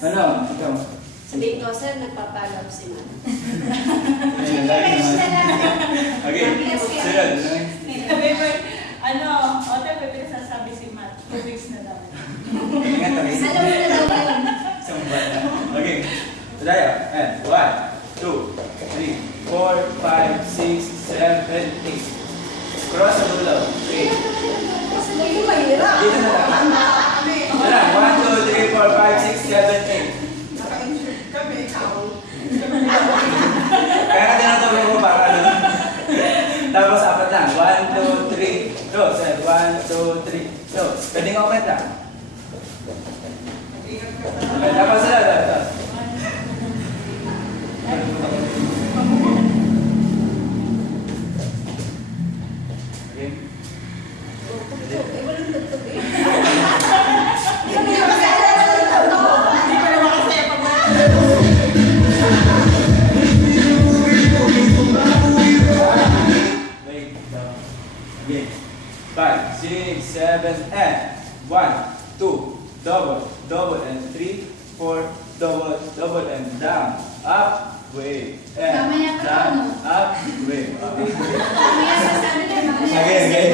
Ano? Ikaw. Sabihin ko, sir, nagpapalab si Ma'am. Ayun, dahil naman. Okay, sunod. Ote, pwede sasabi si Matt. 2 weeks na daw. Ingat kami. Alam mo na daw yun. Isang buwan na. Okay. Tayo. 1, 2, 3, 4, 5, 6, 7, 8. Cross sa dulo. Okay. Hindi mahirap. Dito na lang. Yan lang. 1, 2, 3, 4, 5, 6, 7, 8. Naka-insert kami, ikaw. Kaya natin ang tawag ko para ano. Tapos apat lang. 1, 2, 3, go. 1, 2, 3, go. Pwedeng open lang. Mag-ingat ka sa Okay, tapos sila. Tapos. Okay. Eh, walang tugtog eh. Hindi pa naman kasi pag Wait. Okay. 5, 6, 7, and 1, 2, double, and 3, 4, double, and down, up, way, and Mamaya ka down, ano? up, way. Okay. Mamaya sasabi ka, mamaya. Okay.